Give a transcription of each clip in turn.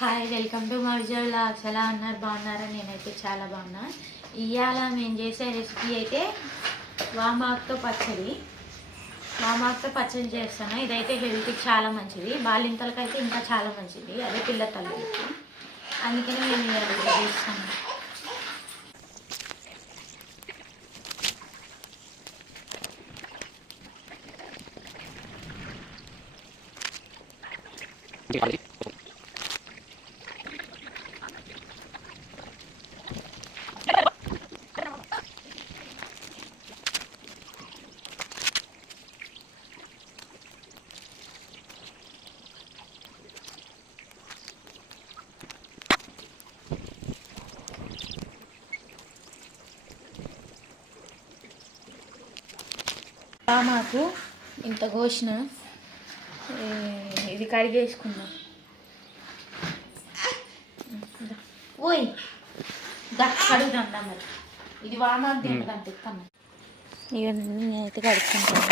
Hi welcome to మా విజయ్ ఎలా ఉన్నారు? బాగున్నారా? నేనైతే చాలా బాగున్నా. ఇవాళ మేము చేసే రెసిపీ అయితే వామాకుతో పచ్చడి. వామాకుతో పచ్చడి చేస్తాను. ఇదైతే హెల్త్కి చాలా మంచిది. బాలింతలకైతే ఇంకా చాలా మంచిది. అదే పిల్ల తల్లి. అందుకని మేము చేస్తాను. మాకు ఇంత కోసిన ఇది కడిగేసుకుందాం ఓయ్ దా కడుగుదాం మరి. ఇది వామాకు తింటుందంట ఇక్కమ్మ ఇక నేనైతే కడుక్కుంటాను.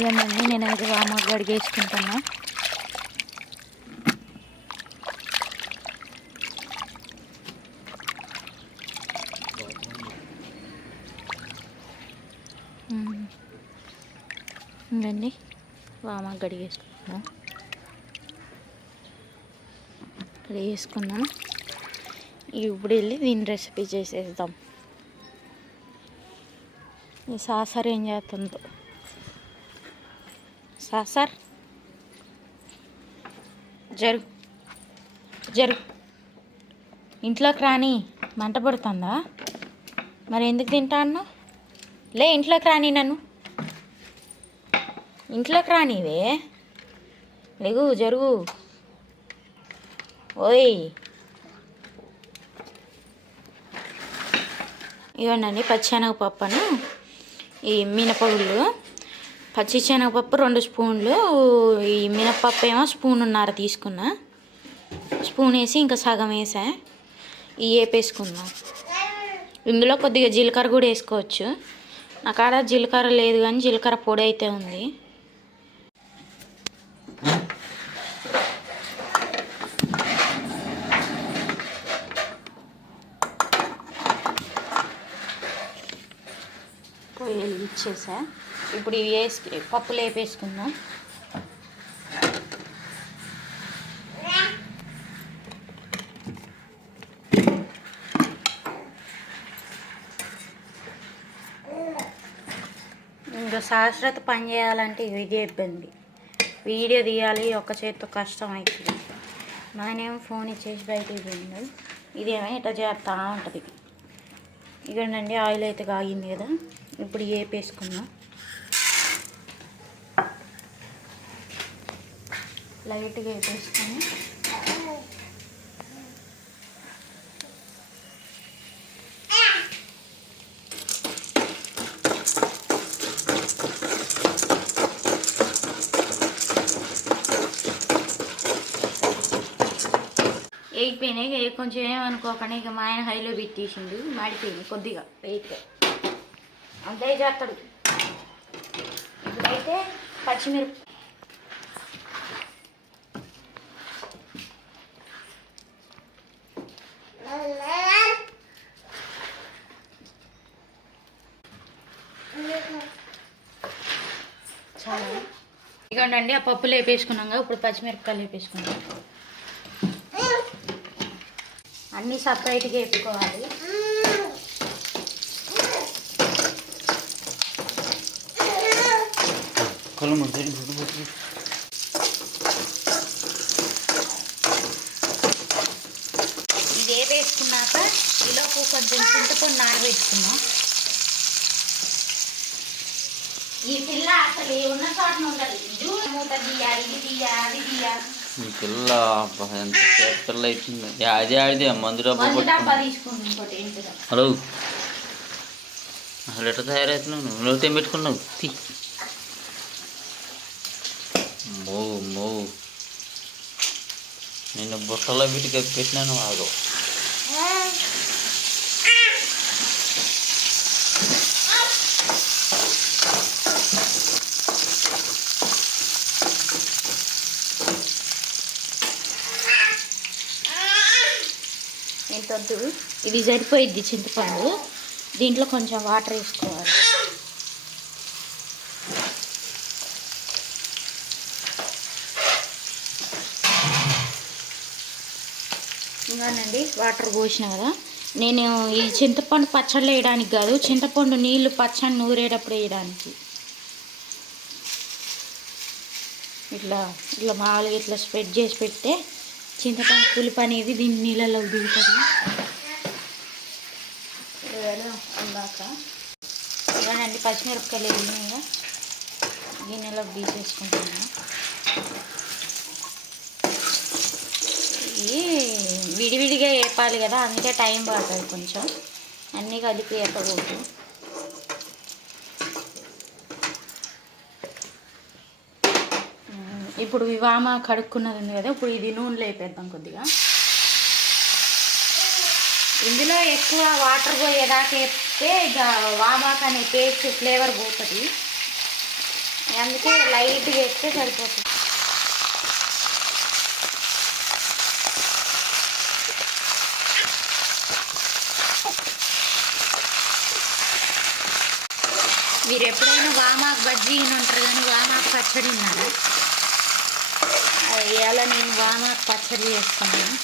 ఇవన్నీ నేనైతే వామకు కడిగేసుకుంటాను ఉందండి వామకు కడిగేసుకుంటున్నాం. కడిగేసుకుంటున్నాను కడిగేసుకున్నాను. ఇప్పుడు వెళ్ళి దీని రెసిపీ చేసేద్దాం. ఈ సాసర్ ఏం చేస్తుందో. సార్. జరు జరు ఇంట్లోకి రాని మంట పడుతుందా? మరి ఎందుకు తింటా అన్న లే ఇంట్లోకి రాని నన్ను. ఇంట్లోకి రానివే. లేగు జరుగు. ఓయ్. ఇవ్వండి పచ్చెనగపప్పును ఈ మినపగుళ్ళు. పచ్చి శనగపప్పు రెండు స్పూన్లు ఈ మినప్పప్పు ఏమో స్పూన్ స్పూన్నర తీసుకున్నా. స్పూన్ వేసి ఇంకా సగం వేసా. ఇవి వేపేసుకుందాం. ఇందులో కొద్దిగా జీలకర్ర కూడా వేసుకోవచ్చు. నా కాడ జీలకర్ర లేదు కానీ జీలకర్ర పొడి అయితే ఉంది. పొయ్యి ఇచ్చేసా. ఇప్పుడు ఇవి వేసి పప్పులు వేపేసుకుందాం ఇంకా శాశ్వత పని చేయాలంటే ఇదే ఇబ్బంది వీడియో తీయాలి ఒక చేతితో కష్టం అవుతుంది నాయనేమో ఫోన్ ఇచ్చేసి బయటికి పోయింది ఇదేమో ఇట్లా చేస్తూ ఉంటుంది. ఇదండి ఆయిల్ అయితే కాగింది కదా. ఇప్పుడు వేపేసుకుందాం లైట్గా వేపేసుకొని వేగిపోయినాయి. కొంచెం ఏమనుకోకుండా ఇక మా ఆయన హైలో పెట్టేసిండు. మాడిపోయింది కొద్దిగా వెయిట్గా అంతే చేస్తాడు ఇప్పుడైతే పచ్చిమిరప చాలా ఇదిగోండి ఆ పప్పులు వేపేసుకున్నాం ఇప్పుడు పచ్చిమిరపకాయలు వేపేసుకున్నాం అన్నీ సపరేట్గా వేపుకోవాలి. ఇది వేపేసుకున్నాక ఈలోపు కొంచెం చింతపండు నానబెట్టుకున్నాం ఈ అసలు ఉన్న చోట ఉండదు. జూ మూత తీయ ఇది తీయ అది తీయ. ఈ పిల్ల ఎంత పిల్ల అవుతుంది అది ఆడిదే మందు డబ్బా హలో. అసలు ఎట్లా తయారవుతున్నావు నువ్వు? తీ. మో మో నేను బుట్టలో వీటికి పెట్టినాను ఆగో. ఇది సరిపోయిద్ది చింతపండు. దీంట్లో కొంచెం వాటర్ వేసుకోవాలి. ఇంకానండి వాటర్ పోసిన కదా. నేను ఈ చింతపండు పచ్చళ్ళు వేయడానికి కాదు చింతపండు నీళ్ళు పచ్చడి నూరేటప్పుడు వేయడానికి. ఇట్లా ఇట్లా మామూలుగా ఇట్లా స్ప్రెడ్ చేసి పెడితే చింతపండు పులుపు అనేది దీని నీళ్ళలో దిగుతుంది. వేళ ఉందాక పచ్చిమిరపకాయలు వేగినాయిగా గిన్నెలో తీసేసుకుంటున్నాను ఇవి విడివిడిగా వేపాలి కదా అందుకే టైం పడుతుంది కొంచెం. అన్నీ కలిపి వేపకూడదు ఇప్పుడు వివామ కడుక్కున్నది ఉంది కదా ఇప్పుడు ఇది నూనెలో వేపేద్దాం కొద్దిగా. ఇందులో ఎక్కువ వాటర్ పోయేదాకా వేస్తే ఇక వామాక్ అనే పేస్ట్ ఫ్లేవర్ పోతుంది. అందుకే లైట్గా వేస్తే సరిపోతుంది. మీరు ఎప్పుడైనా వామాక్ బజ్జీ ఉంటారు కానీ వామాక్ పచ్చడి ఉన్నారా? ఇవాళ నేను వామాక్ పచ్చడి చేస్తున్నాను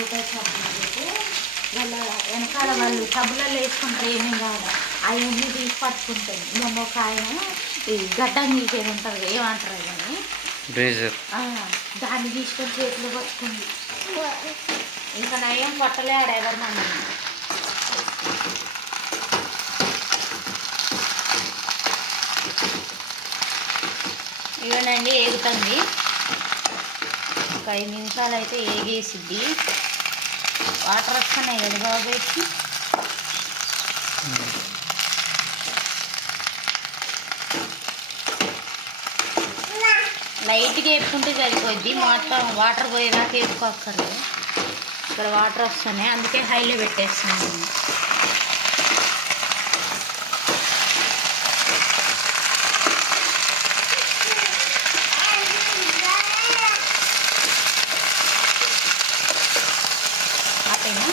షాపుకి పోతే వాళ్ళ వెనకాల వాళ్ళు టబ్బులలో వేసుకుంటారు ఏమేమి కాదు అవన్నీ తీసి పట్టుకుంటాయి మొన్న ఒక ఆయన ఈ గడ్డం తీసేది ఉంటుంది ఏమంటారు కానీ దాన్ని తీసుకొని చేతిలో పట్టుకుంది. ఇంకా నయం పట్టలే ఆడ ఎవరినన్నా. ఇవ్వనండి ఏగుతుంది. ఒక ఐదు నిమిషాలు అయితే ఏగేసిద్ది. వాటర్ వస్తున్నాయి కదా బాబాయ్కి లైట్గా వేపుకుంటే సరిపోద్ది. మొత్తం వాటర్ పోయేదాకా వేపుకోక్కర్లేదు ఇక్కడ వాటర్ వస్తున్నాయి. అందుకే హైలో పెట్టేస్తున్నాను నేను ఆపేనా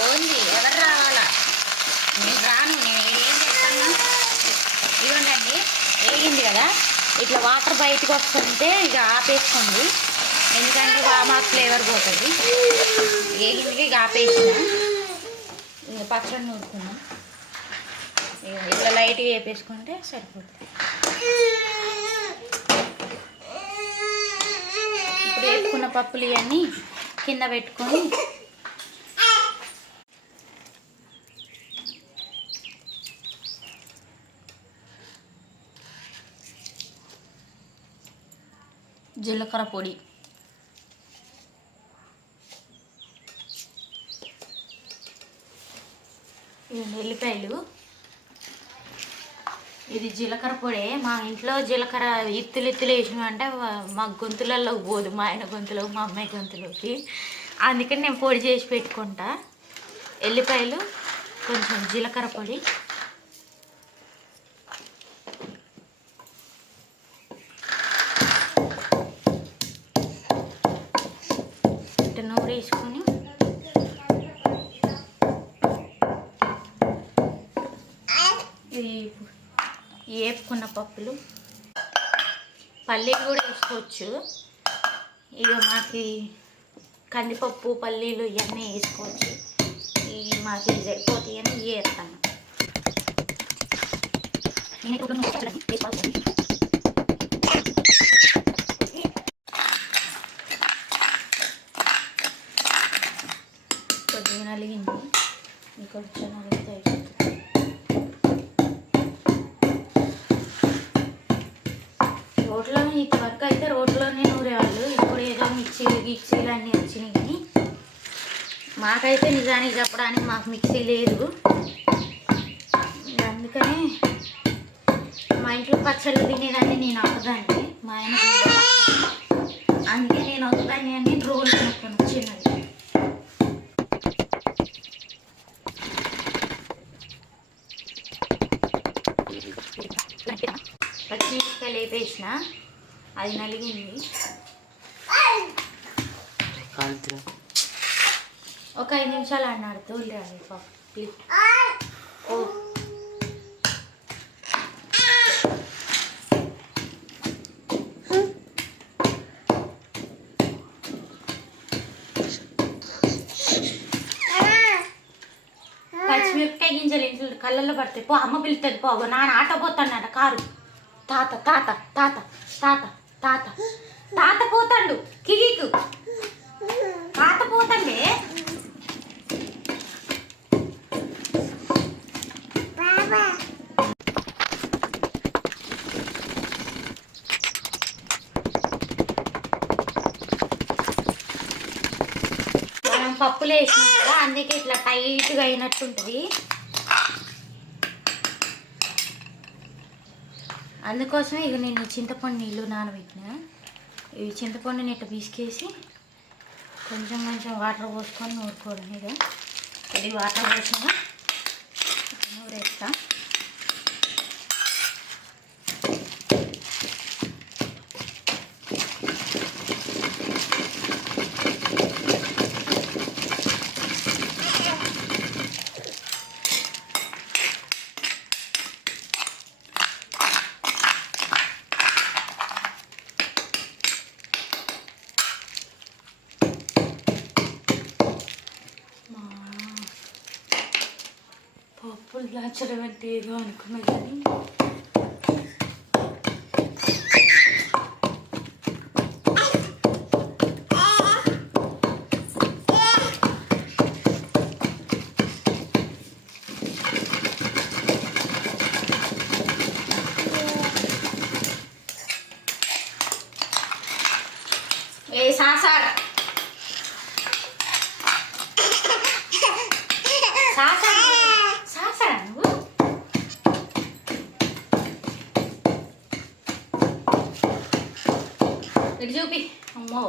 ఓన్లీ ఎవరు రావాలా నేను రాను నేను ఏం చేస్తాను ఇవ్వండి వేగింది కదా? ఇట్లా వాటర్ బయటకు వస్తుంటే ఇక ఆపేసుకోండి. ఎందుకంటే వామా ఫ్లేవర్ పోతుంది. వేగింది ఇక ఆపేసిన. ఇంకా పచ్చడి నూరుకున్నాం. ఇట్లా లైట్గా వేపేసుకుంటే సరిపోతుంది. ఇప్పుడు వేపుకున్న పప్పులు ఇవన్నీ కింద పెట్టుకొని జీలకర్ర పొడి. ఎల్లిపాయలు ఇది జీలకర్ర పొడి. మా ఇంట్లో జీలకర్ర ఇత్తులు ఇత్తులు వేసినామంటే మా గొంతులలో పోదు. మా ఆయన గొంతులో మా అమ్మాయి గొంతులోకి. అందుకని నేను పొడి చేసి పెట్టుకుంటా. ఎల్లిపాయలు కొంచెం జీలకర్ర పొడి ఇట్ట నూరు వేసుకొని ఇది వేపుకున్న పప్పులు పల్లీలు కూడా వేసుకోవచ్చు. ఇక మాకు కందిపప్పు పల్లీలు ఇవన్నీ వేసుకోవచ్చు. ఇవి మాకు ఇది సరిపోతాయి అని ఇవి వేస్తాను కొద్దిగా నలిగింది ఇంకొంచెం నలిగితే అయిపోతుంది రోడ్లో ఇంతవరకు అయితే రోడ్లోనే నూరేవాళ్ళు ఇప్పుడు ఏదో మిక్సీలు గిక్సీలు అన్నీ వచ్చినాయి కానీ మాకైతే నిజానికి చెప్పడానికి మాకు మిక్సీ లేదు. అందుకనే మా ఇంట్లో పచ్చళ్ళు తినేదాన్ని నేను అవ్వదాన్ని మా ఆయన అందుకే నేను ఒక్కదాన్ని అని రోల్ కొనుక్కొని చిన్నది పచ్చిమిరపకాయలు వేపేసిన అది నలిగింది. ఒక ఐదు నిమిషాలు అన్నాడు తోలి రాలి ప్లీజ్ ఓ. పచ్చిమిరపకాయ గింజలు ఇంట్లో కళ్ళల్లో పడతాయి. పో అమ్మ పిలుస్తుంది. పో నాన్న ఆట పోతాడు కారు. తాత తాత తాత తాత తాత. తాత పోతాడు. కిలీకు తాత పోతాండే మనం పప్పులు వేసినాం కదా అందుకే ఇట్లా టైట్గా అయినట్టుంటుంది. అందుకోసం ఇక నేను చింతపండు నీళ్ళు నానబెట్టిన. ఇవి చింతపండుని ఇట్లా పిసికేసి కొంచెం కొంచెం వాటర్ పోసుకొని నూరుకోవడం ఇక ఇది వాటర్ పోసిన నూరేస్తాను మా పప్పులు దాచడం అంటే ఏదో అనుకున్నా కానీ ఏ సాసారా సాసారా సాసారా నువ్వు ఇటు చూపి అమ్మో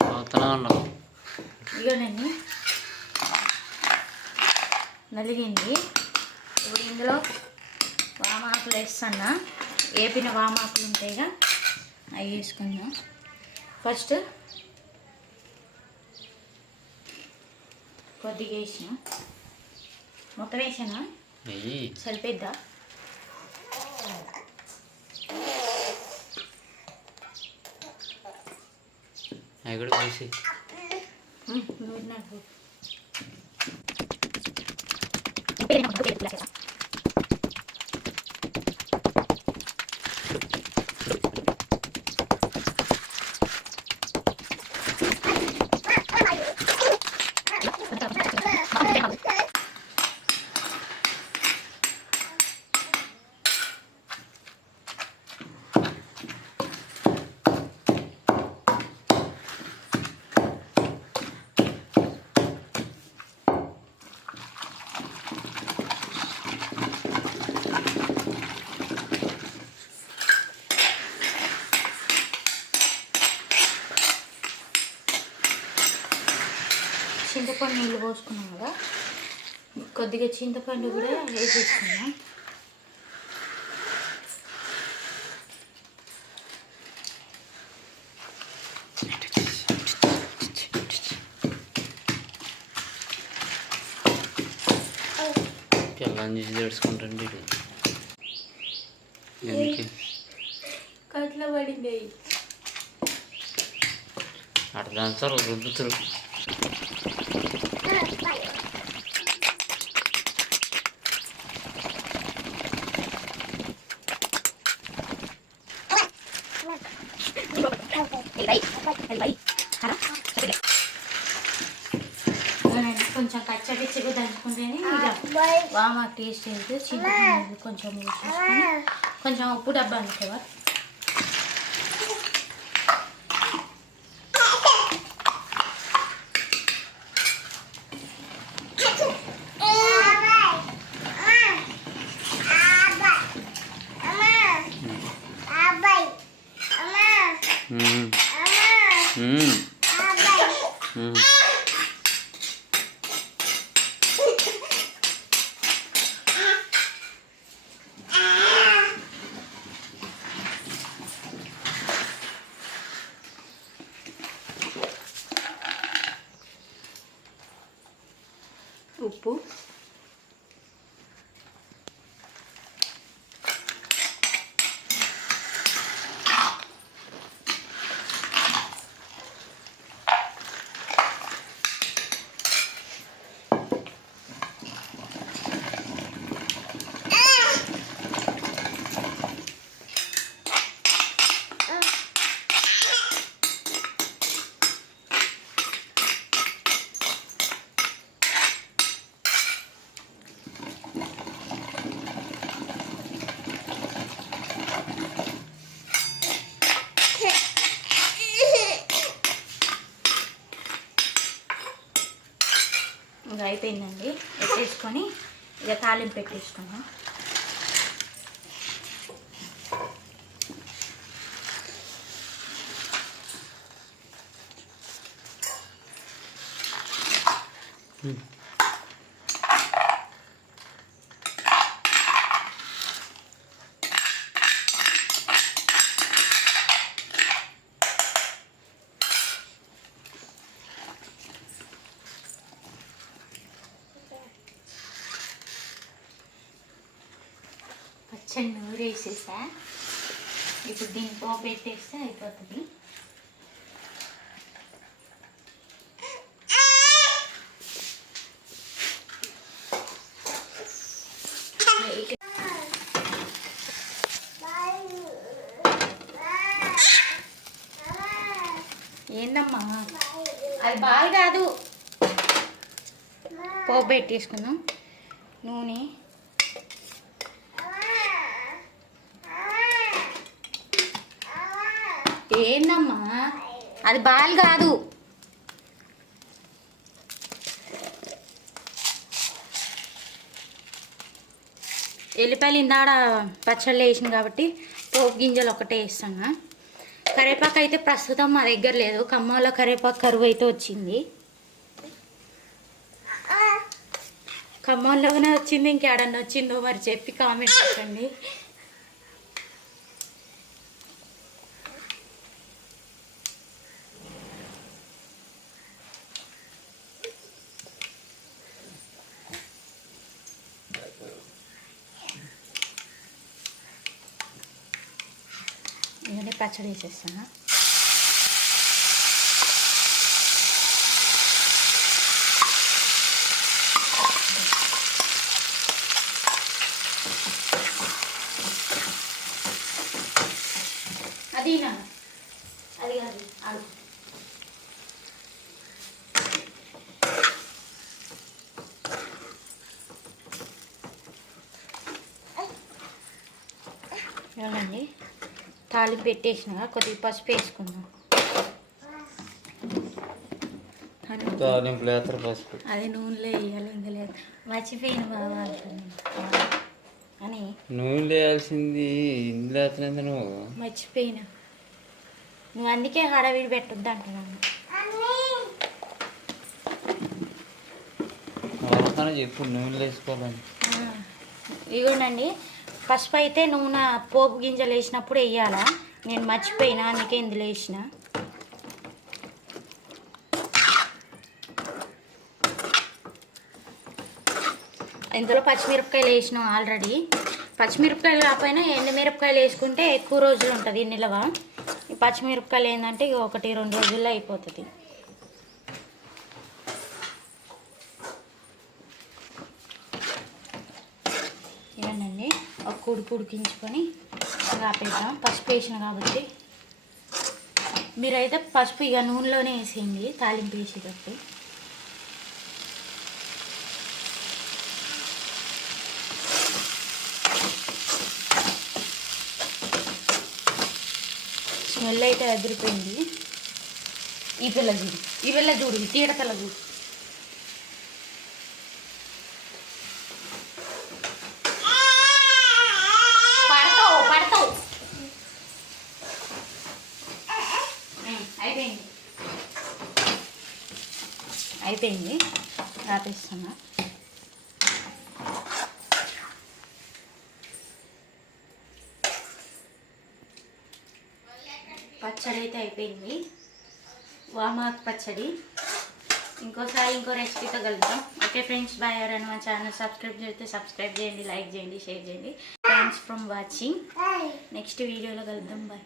అవుతున్నా ఉన్నావు ఇగోనండి నలిగింది. ఇప్పుడు ఇందులో వామాకులు వేస్తున్నా వేపిన వామాకులు ఉంటాయిగా? అవి వేసుకుందాం. ఫస్ట్ కొద్దిగా వేసిన. మొత్తం వేసానా? సరిపోద్దా ఎక్కడ వేసి ఉమ్, నూరు నాకు Gracias. కొద్దిగా చింతపండు కూడా వేసేసుకున్నాం పిల్లని చూసి తెడుచుకుంటుండే ఎందుకు? కట్లో పడింది. అట్లా సార్ రుద్దుతురు కొంచెం కచ్చపిచ్చిగా దంచుకుంటేనే ఇక వామా టేస్ట్ అయితే చింతపండు కొంచెం వేసేసుకొని కొంచెం ఉప్పు డబ్బా అనుకోవా ఉప్పు ఇంకా అయిపోయిందండి. పెట్టేసుకొని ఇక తాలింపు పెట్టేసుకున్నాం పచ్చడి నూరు వేసేసా ఇప్పుడు దీన్ని పోపు పెట్టేస్తే అయిపోతుంది. ఏందమ్మా? అది బాగా కాదు. పోపు పెట్టేసుకుందాం. నూనె ఏందమ్మా అది బాల్ కాదు. ఎల్లిపాయలు ఇందాడ పచ్చళ్ళు వేసిన కాబట్టి పోపు గింజలు ఒకటే వేస్తాను కరివేపాకు అయితే ప్రస్తుతం మా దగ్గర లేదు. ఖమ్మంలో కరివేపాకు కరువు అయితే వచ్చింది. ఖమ్మంలోనే వచ్చింది. ఇంకేడన్నా వచ్చిందో మరి చెప్పి కామెంట్ పెట్టండి ఇవన్నీ పచ్చడి వేసేస్తాను అది నా అది కాదు అడుగు ఏమండి తాలింపు పెట్టేసిన కొద్దిగా పసుపు వేసుకుందాం. అది నూనెలో వేయాలి ఇంకా లేదు మర్చిపోయిన బాబా అంటున్నాను అని. నూనె వేయాల్సింది ఇందులో నువ్వు. మర్చిపోయినా. నువ్వు అందుకే హడావిడి పెట్టొద్దు అంటున్నాను చెప్పు నూనె వేసుకోవాలని. ఆ, ఇదిగోనండి పసుపు అయితే నూనె పోపు గింజలు వేసినప్పుడు వేయాలా? నేను మర్చిపోయినా అందుకే ఇందులో వేసిన. ఇందులో పచ్చిమిరపకాయలు వేసినాం ఆల్రెడీ. పచ్చిమిరపకాయలు కాకపోయినా ఎండుమిరపకాయలు వేసుకుంటే ఎక్కువ రోజులు ఉంటుంది నిలవ. ఈ పచ్చిమిరపకాయలు ఏంటంటే ఇక ఒకటి రెండు రోజుల్లో అయిపోతుంది. ఇవన్నీ ఒక కుడుకు ఉడికించుకొని ఆపేద్దాం పసుపు వేసిన కాబట్టి. మీరైతే పసుపు ఇక నూనెలోనే వేసేయండి తాలింపు వేసేటప్పుడు స్మెల్ అయితే అదిరిపోయింది. ఈ పిల్ల చూడు ఈ పిల్ల చూడు తీడతల చూడు. అయిపోయింది. రాపిస్తున్నా. పచ్చడి అయితే అయిపోయింది. వామాక్ పచ్చడి. ఇంకోసారి ఇంకో రెసిపీతో కలుద్దాం. ఓకే ఫ్రెండ్స్ బాయ్ ఎవరైనా మా ఛానల్ సబ్స్క్రైబ్ చేస్తే సబ్స్క్రైబ్ చేయండి లైక్ చేయండి షేర్ చేయండి. థ్యాంక్స్ ఫ్రమ్ వాచింగ్ నెక్స్ట్ వీడియోలో కలుద్దాం. బాయ్